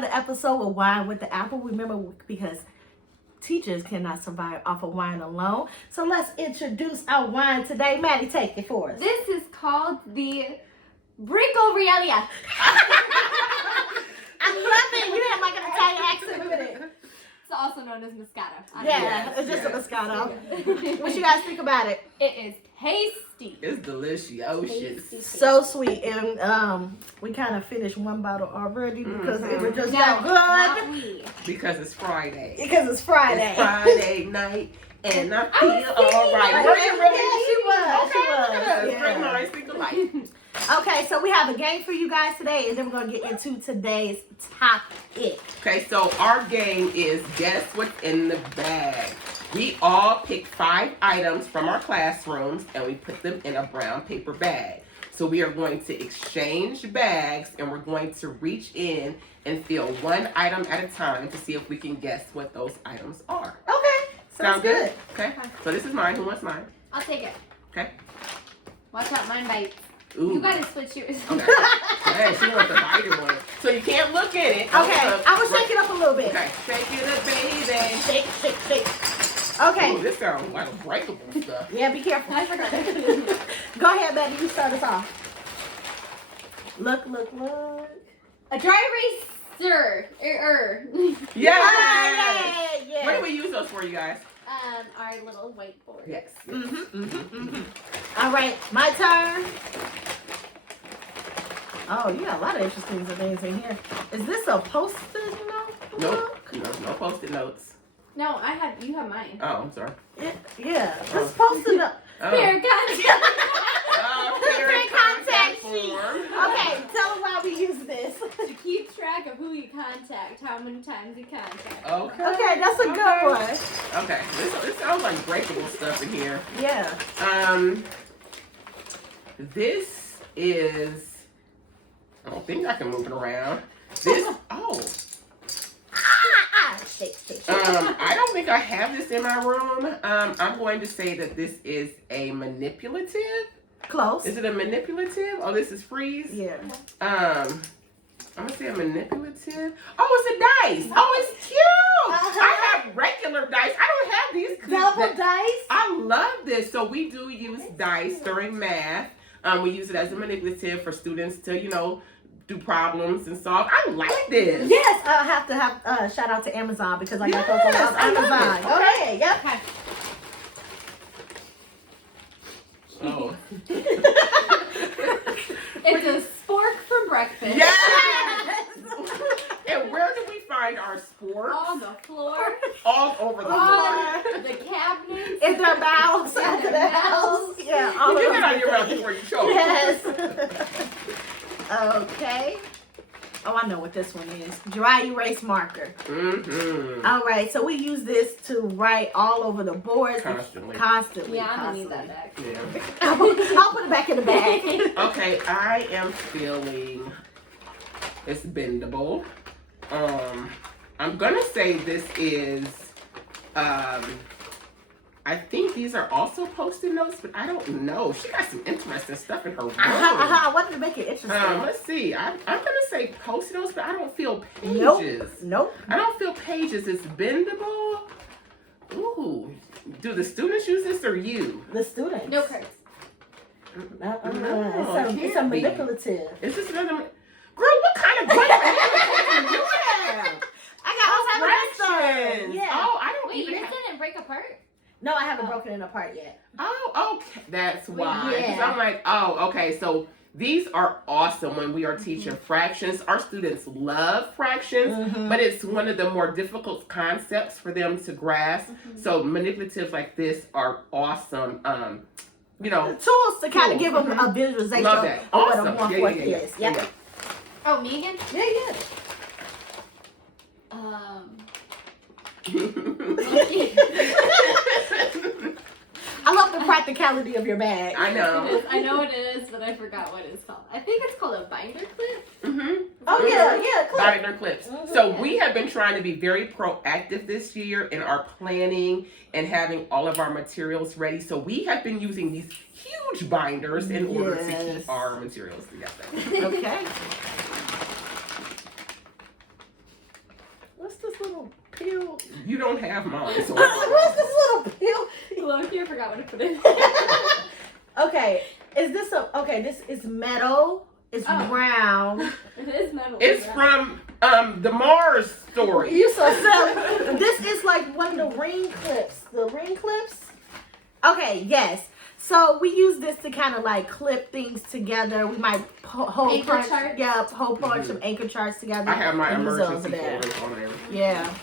another episode of Wine with the Apple. Remember, because teachers cannot survive off of wine alone. So let's introduce our wine today. Maddie, take it for us. This is called the Brico Realia. I love it. You have like an Italian accent with it. It's also known as Moscato. Yeah, it's just a Moscato. What you guys think about it? It is tasty. It's delicious. So sweet, and we kind of finished one bottle already because it was just that Not good. we. Because it's Friday. Because it's Friday. It's Friday night, and I feel all right. Were you really? Yeah, she was. Okay, She was. bring Yeah. my speak of life. Okay, so we have a game for you guys today, and then we're gonna get into today's topic. Okay, so our game is guess what's in the bag. We all pick 5 items from our classrooms, and we put them in a brown paper bag. So we are going to exchange bags, and we're going to reach in and fill one item at a time to see if we can guess what those items are. Okay, Sound good? Okay. Okay. So this is mine. Who wants mine? I'll take it. Okay. Watch out, mine bites. Ooh. You gotta switch yours. Okay. Hey, she wants the biter one. So you can't look at it. Okay, I will shake it up a little bit. Okay. Shake it up, baby. Shake, shake, shake. Okay. Ooh, this sounds like breakable stuff. Yeah, be careful. I forgot. Go ahead, Betty. You start us off. Look. A dry eraser. Yeah. Yeah. What do we use those for, you guys? Our little whiteboard. Yes. All right, my turn. Oh, you got a lot of interesting things in here. Is this a post-it note? Nope. No post-it notes. No, you have mine. Oh, I'm sorry. Yeah, this post-it note. Oh. Fair contact. Parent contact sheet. form. Okay, tell them why we use this. To keep track of who you contact, how many times you contact. Okay. Okay, that's a good one. Okay. This sounds like breakable stuff in here. Yeah. This is. I don't think I can move it around. This. Oh. Shake. I don't think I have this in my room. I'm going to say that this is a manipulative. Close. Is it a manipulative? Oh, this is freeze. Yeah. I'm gonna say a manipulative. Oh, it's a dice. Oh, it's cute. I have regular dice. I don't have these. Double dice. I love this. So we do use dice during math. We use it as a manipulative for students to, do problems and solve. I like this. Yes, I have to have shout out to Amazon because I got those Yes, on I love Amazon. it. Okay, yep. Okay. Oh. It's a spork for breakfast. Yes. And where do we find our sports? On the floor. All over the floor. On the cabinets. In their mouths, In after their the house. mouths. Yeah, all Get over. that out of your mouth before you choke. Yes. Okay. Oh, I know what this one is. Dry erase marker. Mm-hmm. All right, so we use this to write all over the boards. Constantly. Yeah, I'm gonna need that back. Yeah. I'll put it back in the bag. Okay, I am feeling it's bendable. I'm gonna say this is I think these are also post-it notes, but I don't know. She got some interesting stuff in her room. I wanted to make it interesting. Let's see. I'm gonna say post-it notes, but I don't feel pages. Nope. I don't feel pages. It's bendable. Ooh. Do the students use this or you? The students. No cards. No, It's a manipulative. Is this another? Girl, what kind of manipulative do you have? I got all types of Fractions. stuff. Yeah. Oh, I don't Wait, even yours have. didn't break apart? No, I haven't broken it apart yet. Oh, okay. That's why. Yeah. Because I'm like, oh, okay. So these are awesome when we are teaching fractions. Our students love fractions, but it's one of the more difficult concepts for them to grasp. So manipulatives like this are awesome. Tools to kind of give them a visualization Love that. of what Awesome. a 1/4 Yeah. is. Yeah. Oh, me again? Yeah. Okay. I love the practicality of your bag. I know. It is. I know what it is, but I forgot what it's called. I think it's called a binder clip. Mm-hmm. Oh, yeah, clip. Binder clips. So we have been trying to be very proactive this year in our planning and having all of our materials ready. So we have been using these huge binders in order to keep our materials together. Okay. little pill? You don't have mine, so What's this little pill? Look, I forgot what to put in. Okay, is this this is metal. It's brown. It is metal. it's from the Mars story. You so silly. This is like one of the ring clips. The ring clips? Okay, yes. So we use this to kind of like clip things together. We might hold Anchor parts, charts? yeah, whole bunch of anchor charts together. I have my and use those emergency there. folders on there. Yeah.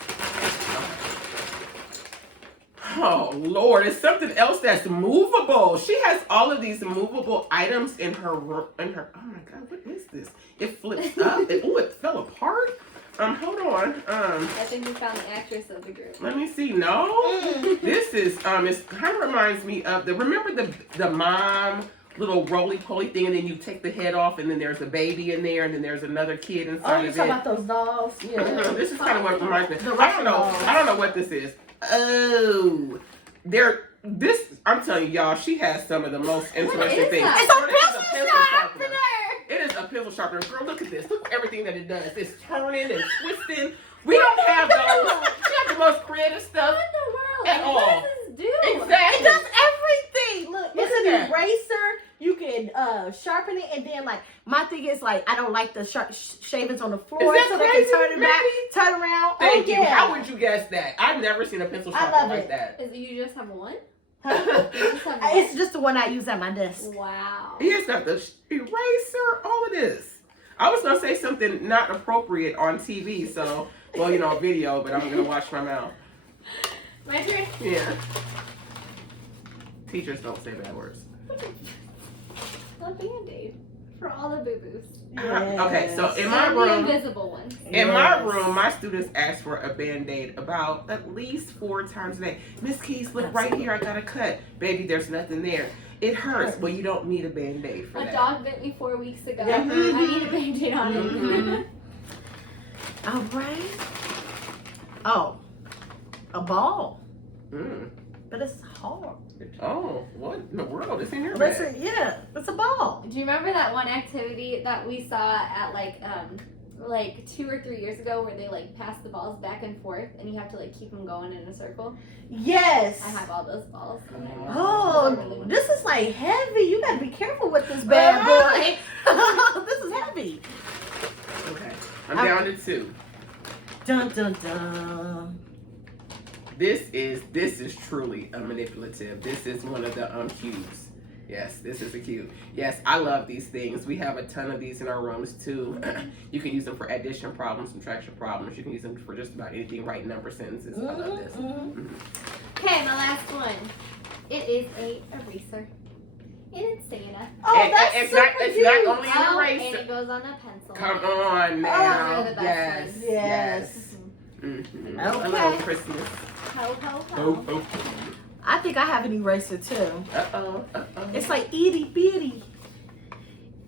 Oh Lord, it's something else that's movable. She has all of these movable items in her room. Oh my God, what is this? It flips up. It fell apart. Hold on. I think we found the actress of the group. Let me see. No, this is it kind of reminds me of remember the mom little roly-poly thing, and then you take the head off, and then there's a baby in there, and then there's another kid inside Oh, you of talking it. about those dolls? Yeah. This is kind of what it reminds me. The I don't know. dolls. I don't know what this is. Oh, I'm telling you, y'all, she has some of the most interesting is things. that? It's a Girl, this is pencil sharpener. It is a pencil sharpener. Girl, look at this. Look at everything that it does. It's turning and twisting. We don't have those. She has the most creative stuff What in the world? at all. What does this do? It Exactly. does everything. Look, Look it's at an that. eraser. You can sharpen it, and then like my thing is like I don't like the shavings on the floor, Is that so they crazy, can turn it back, Mandy? turn around. Thank oh, you. yeah. How would you guess that? I've never seen a pencil I sharpener love like it. that. Is it you just have one? Huh? You just have one? It's just the one I use at my desk. Wow. He has got the eraser, all of this. I was gonna say something not appropriate on TV, so video, but I'm gonna watch my mouth. My turn. Yeah. Teachers don't say bad words. A band-aid for all the boo-boos. Okay, so in And my the room, invisible ones. in my room, my students ask for a Band-Aid about at least 4 times a day. Miss Keys, look right here, I got a cut. Baby, there's nothing there. It hurts. Well, you don't need a Band-Aid for A that. dog bit me 4 weeks ago. Mhm. I need a band-aid on it. Mhm. All right. Oh, a ball, Mm. but it's hard. Oh, what in the world is in your Listen, bag? yeah, it's a ball. Do you remember that one activity that we saw at like 2 or 3 years ago where they like pass the balls back and forth and you have to like keep them going in a circle? Yes. I have all those balls. Oh, this is like heavy. You gotta be careful with this bad boy. This is heavy. Okay, I'm down to 2. Dun dun dun. This is truly a manipulative. This is one of the cubes. Yes, this is a cube. Yes, I love these things. We have a ton of these in our rooms too. You can use them for addition problems, subtraction problems. You can use them for just about anything, writing number sentences. I love this. Okay, my last one. It is a eraser. And it's Santa. Oh, And- that's it's super not- it's cute. not only an Oh, eraser. and it goes on a pencil. Come on Oh, now. they're the best Yes. ones. Yes. Mm-hmm. Okay. A little Christmas. Ho, ho, Oh, ho. oh. I think I have an eraser too. Uh-oh. It's like itty bitty.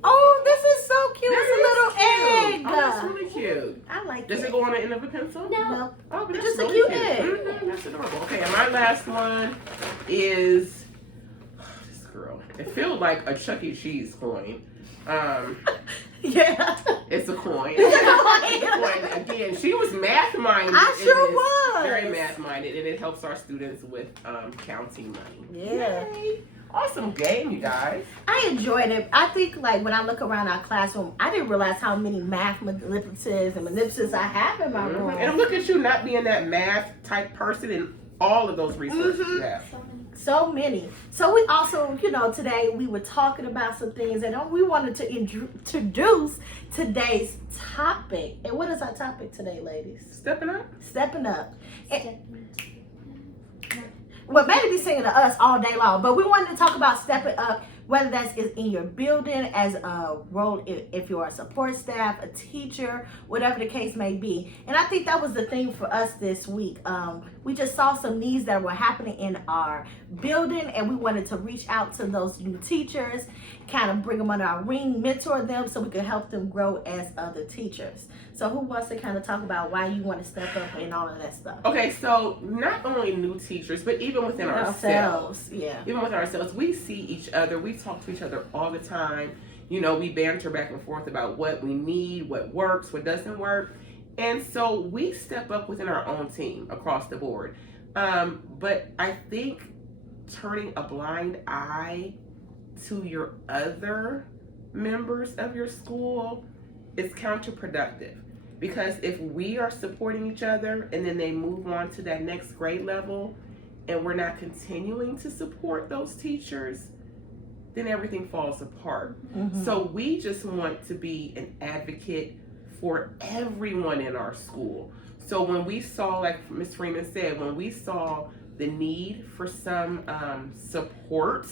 Oh, this is so cute. It's a little egg. Oh, that's really cute. I like Does it. it go on the end of a pencil? No. Oh, but It's that's just a really cute cute. egg. Mhm, that's adorable. Okay, and my last one is this girl. It feels like a Chuck E. Cheese coin. Yeah. It's a coin. It's a coin. Coin. Again, she was math minded. I sure was. Very math minded, and it helps our students with counting money. Yeah. Yay. Awesome game, you guys. I enjoyed it. I think like when I look around our classroom, I didn't realize how many math manipulatives I have in my room. And look at you not being that math type person and all of those resources you have. So many. So we also, today we were talking about some things and we wanted to introduce today's topic. And what is our topic today, ladies? Stepping up. Stepping up. Well, maybe be singing to us all day long, but we wanted to talk about stepping up, whether that's in your building as a role, if you're a support staff, a teacher, whatever the case may be. And I think that was the thing for us this week. We just saw some needs that were happening in our building, and we wanted to reach out to those new teachers, kind of bring them under our wing, mentor them so we could help them grow as other teachers. So who wants to kind of talk about why you want to step up and all of that stuff? Okay, so not only new teachers, but even within ourselves. Yeah. Even with ourselves, we see each other. We talk to each other all the time. We banter back and forth about what we need, what works, what doesn't work. And so we step up within our own team across the board. But I think turning a blind eye to your other members of your school is counterproductive. Because if we are supporting each other and then they move on to that next grade level and we're not continuing to support those teachers, then everything falls apart. So we just want to be an advocate for everyone in our school. So when we saw, like Ms. Freeman said, when we saw the need for some support,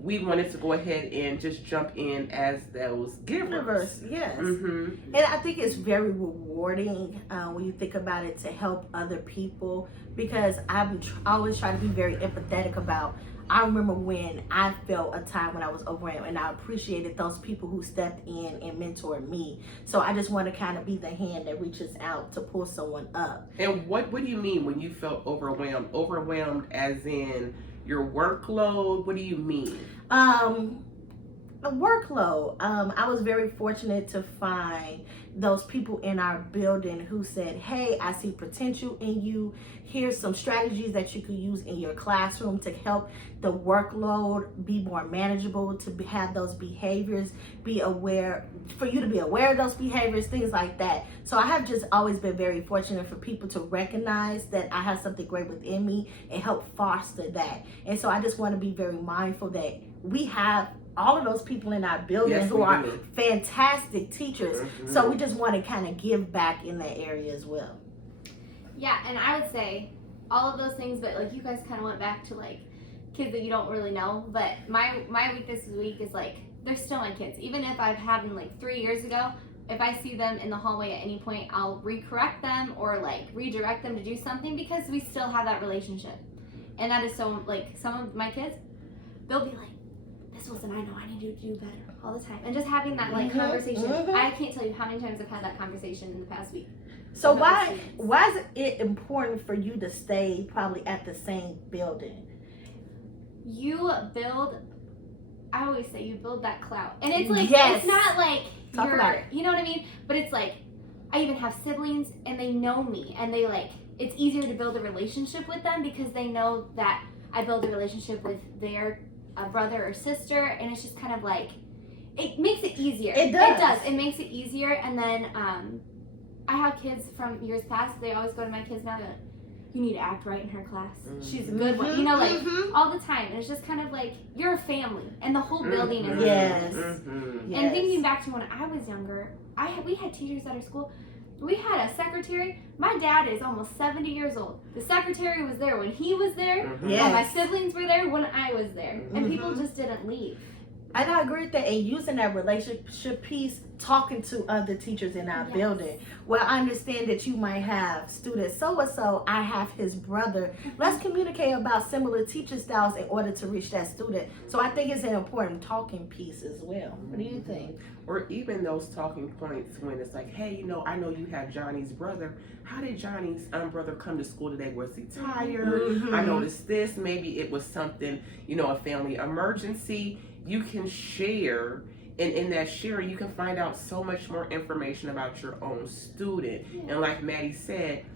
we wanted to go ahead and just jump in as those givers. Yes. And I think it's very rewarding when you think about it to help other people, because I always try to be very empathetic about. I remember when I felt a time when I was overwhelmed, and I appreciated those people who stepped in and mentored me. So I just want to kind of be the hand that reaches out to pull someone up. And what do you mean when you felt overwhelmed? Overwhelmed as in your workload? What do you mean? A workload. I was very fortunate to find those people in our building who said, hey, I see potential in you. Here's some strategies that you could use in your classroom to help the workload be more manageable, to have those behaviors, be aware, for you to be aware of those behaviors, things like that. So I have just always been very fortunate for people to recognize that I have something great within me and help foster that. And so I just want to be very mindful that we have all of those people in our building who are fantastic teachers. So we just want to kind of give back in that area as well. Yeah, and I would say all of those things, but like you guys kind of went back to like kids that you don't really know. But my week this week is like, they're still my kids. Even if I've had them like 3 years ago, if I see them in the hallway at any point, I'll recorrect them or like redirect them to do something, because we still have that relationship. And that is so, like, some of my kids, they'll be like, this wasn't, I know I need to do better all the time. And just having that like conversation, I can't tell you how many times I've had that conversation in the past week. So why is it important for you to stay probably at the same building? You build, I always say you build that clout. And it's like, Yes. it's not like Talk about it. you know what I mean? But it's like, I even have siblings and they know me, and they like, it's easier to build a relationship with them because they know that I build a relationship with their brother or sister, and it's just kind of like, it makes it easier. It does. It makes it easier. And then I have kids from years past, they always go to my kids now, they're like, you need to act right in her class. She's a good one. You know, like all the time. And it's just kind of like, you're a family, and the whole building is Yes. And thinking back to when I was younger, we had teachers at our school. We had a secretary. My dad is almost 70 years old. The secretary was there when he was there. And my siblings were there when I was there. And people just didn't leave. And I agree with that. And using that relationship piece, talking to other teachers in our building. Well, I understand that you might have student so-and-so, I have his brother. Let's communicate about similar teaching styles in order to reach that student. So I think it's an important talking piece as well. What do you think? Or even those talking points when it's like, hey, you know, I know you have Johnny's brother. How did Johnny's brother come to school today? Was he tired? I noticed this. Maybe it was something, you know, a family emergency. You can share, and in that sharing, you can find out so much more information about your own student. And like Maddie said,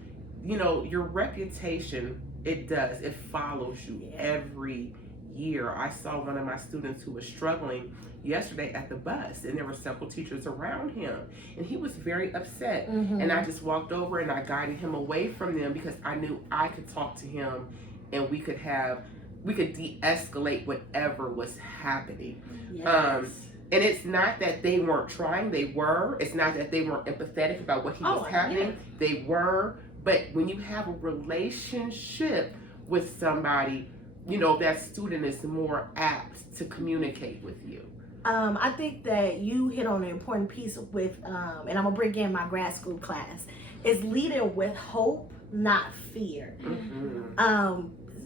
you know, your reputation, it follows you every year. I saw one of my students who was struggling yesterday at the bus, and there were several teachers around him, and he was very upset. And I just walked over and I guided him away from them because I knew I could talk to him, and we could de-escalate whatever was happening. And it's not that they weren't trying, they were. It's not that they weren't empathetic about what was happening, they were. But when you have a relationship with somebody, you know, that student is more apt to communicate with you. I think that you hit on an important piece with, and I'm gonna bring in my grad school class, is leading with hope, not fear.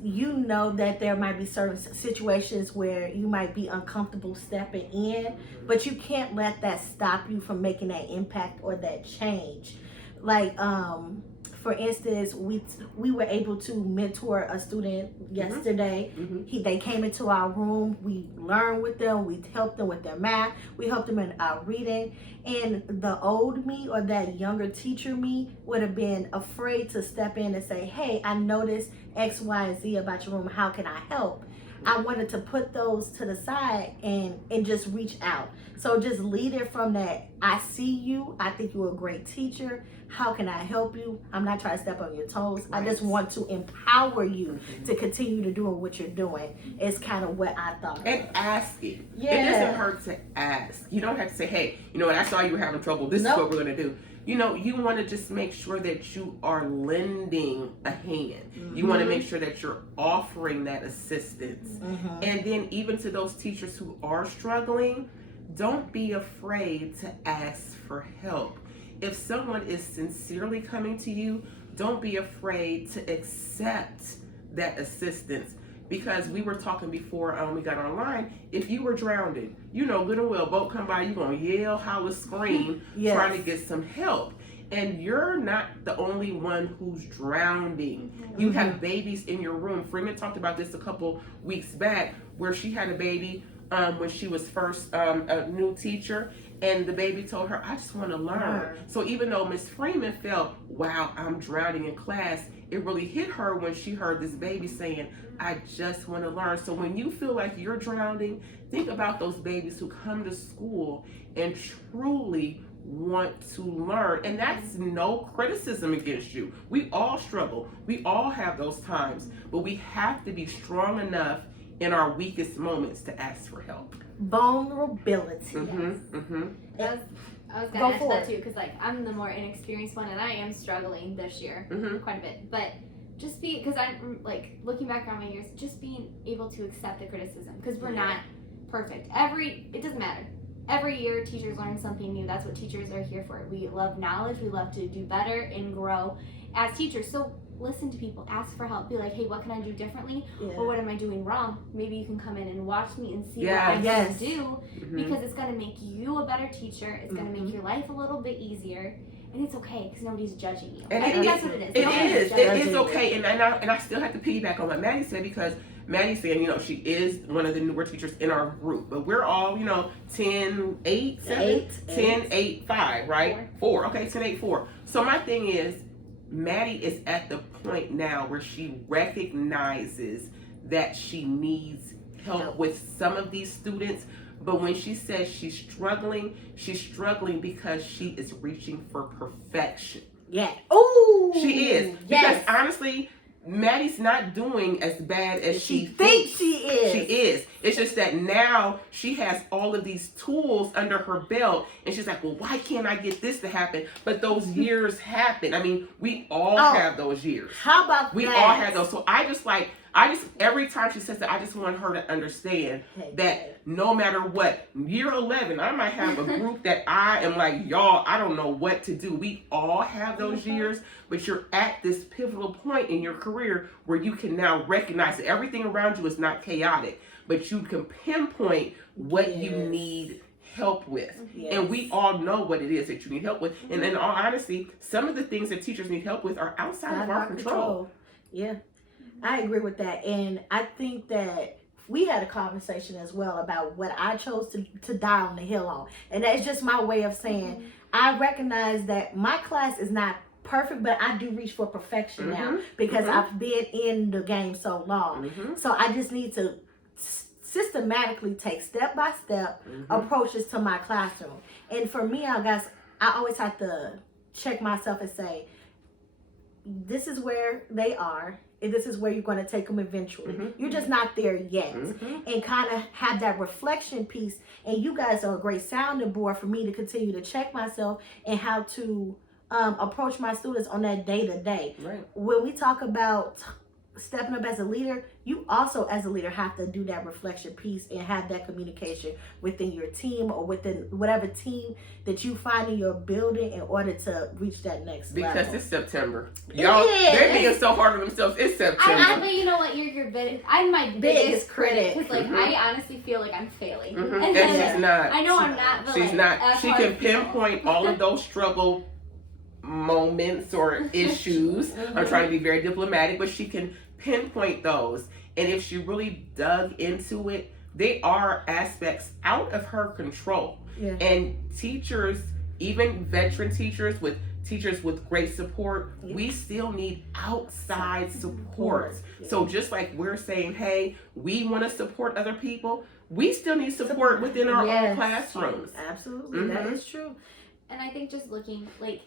You know that there might be certain situations where you might be uncomfortable stepping in, but you can't let that stop you from making that impact or that change. Like, For instance, we were able to mentor a student yesterday. They came into our room. We learned with them. We helped them with their math. We helped them in reading. And the old me or that younger teacher me would have been afraid to step in and say, hey, I noticed X, Y, and Z about your room. How can I help? I wanted to put those to the side and just reach out. So just lead it from that. I see you. I think you're a great teacher. How can I help you? I'm not trying to step on your toes. Right. I just want to empower you to continue to do what you're doing. It's kind of what I thought. And ask it. Yeah. It doesn't hurt to ask. You don't have to say, hey, you know what, I saw you were having trouble. This is what we're going to do. You know, you want to just make sure that you are lending a hand. You want to make sure that you're offering that assistance. And then even to those teachers who are struggling, don't be afraid to ask for help. If someone is sincerely coming to you, don't be afraid to accept that assistance. Because we were talking before we got online, if you were drowned, you know good and well, boat come by, you're going to yell, holler, scream, trying to get some help. And you're not the only one who's drowning. You have babies in your room. Freeman talked about this a couple weeks back, where she had a baby when she was first a new teacher. And the baby told her, I just want to learn. So even though Miss Freeman felt, wow, I'm drowning in class, it really hit her when she heard this baby saying, I just want to learn. So when you feel like you're drowning, think about those babies who come to school and truly want to learn. And that's no criticism against you. We all struggle. We all have those times. But we have to be strong enough in our weakest moments to ask for help. Vulnerability. I was gonna ask that too, because like I'm the more inexperienced one, and I am struggling this year quite a bit. But just because I'm like looking back on my years, just being able to accept the criticism, because we're not perfect. It doesn't matter. Every year, teachers learn something new. That's what teachers are here for. We love knowledge. We love to do better and grow as teachers. So listen to people, ask for help, be like, hey, what can I do differently, or what am I doing wrong? Maybe you can come in and watch me and see what I can do, because it's going to make you a better teacher. It's going to make your life a little bit easier, and it's okay because nobody's judging you. And I think that's what it is. It is okay. And I still have to piggyback on what Maddie said, because Maddie's saying, you know, she is one of the newer teachers in our group, but we're all, you know, 10, 8, 7, 10, 8, 5, right? 4. Okay, 10, 8, 4. So my thing is, Maddie is at the point now where she recognizes that she needs help with some of these students. But when she says she's struggling because she is reaching for perfection. Yeah. Oh, she is. Because honestly, Maddie's not doing as bad as she thinks she is. She is. It's just that now she has all of these tools under her belt, and she's like, well, why can't I get this to happen? But those years happen. I mean, we all have those years. How about we all have those. So I just every time she says that, I just want her to understand that no matter what, year 11, I might have a group that I am like, y'all, I don't know what to do. We all have those years, but you're at this pivotal point in your career where you can now recognize that everything around you is not chaotic, but you can pinpoint what you need help with. And we all know what it is that you need help with. And in all honesty, some of the things that teachers need help with are outside of our control. Yeah. I agree with that. And I think that we had a conversation as well about what I chose to die on the hill on. And that's just my way of saying, I recognize that my class is not perfect, but I do reach for perfection now, because I've been in the game so long. So I just need to systematically take step-by-step approaches to my classroom. And for me, I always have to check myself and say, this is where they are, and this is where you're going to take them eventually. You're just not there yet. And kind of have that reflection piece. And you guys are a great sounding board for me to continue to check myself and how to approach my students on that day-to-day. When we talk about stepping up as a leader, you also as a leader have to do that reflection piece and have that communication within your team or within whatever team that you find in your building in order to reach that next level. Because it's September. Y'all, they're being so hard on themselves. It's September. But you know what? I'm my biggest critic. Like, I honestly feel like I'm failing. And she's not. I know I'm not, but she's not. She can pinpoint all of those struggle moments or issues. I'm trying to be very diplomatic, but she can pinpoint those. And if she really dug into it, they are aspects out of her control. Yeah. And teachers, even veteran teachers with great support, we still need outside support. So just like we're saying, hey, we want to support other people, we still need support within our own classrooms. Absolutely, that is true. And I think just looking, like,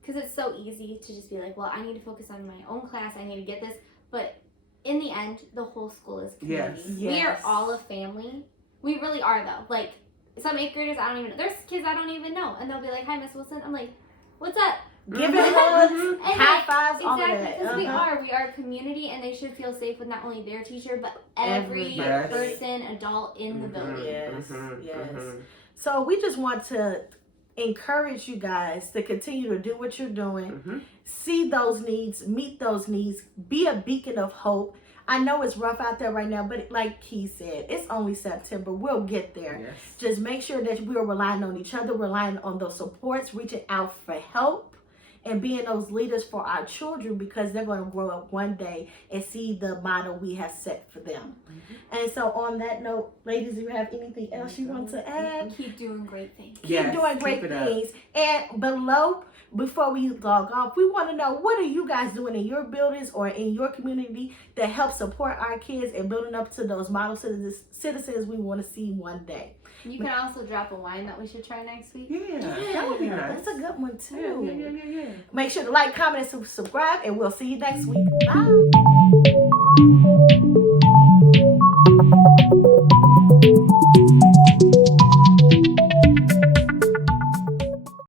because it's so easy to just be like, well, I need to focus on my own class, I need to get this, but in the end, the whole school is community. Yes. We are all a family. We really are, though. Like, some 8th graders, I don't even know. There's kids I don't even know. And they'll be like, hi, Miss Wilson. I'm like, what's up? Giving hugs, high fives, all of that. Exactly, because we are a community, and they should feel safe with not only their teacher, but every person, adult in the building. Yes. So we just want to encourage you guys to continue to do what you're doing, see those needs, meet those needs, be a beacon of hope. I know it's rough out there right now, but like Keith said, it's only September. We'll get there. Yes. Just make sure that we are relying on each other, relying on those supports, reaching out for help, and being those leaders for our children, because they're going to grow up one day and see the model we have set for them. And so on that note, ladies, do you have anything else you want to add? Keep doing great things. Keep doing great things. And below, before we log off, we want to know, what are you guys doing in your buildings or in your community that helps support our kids and building up to those model citizens we want to see one day? You can also drop a wine that we should try next week. Yeah, that would be nice. That's a good one too. Yeah. Make sure to like, comment, and subscribe, and we'll see you next week. Bye.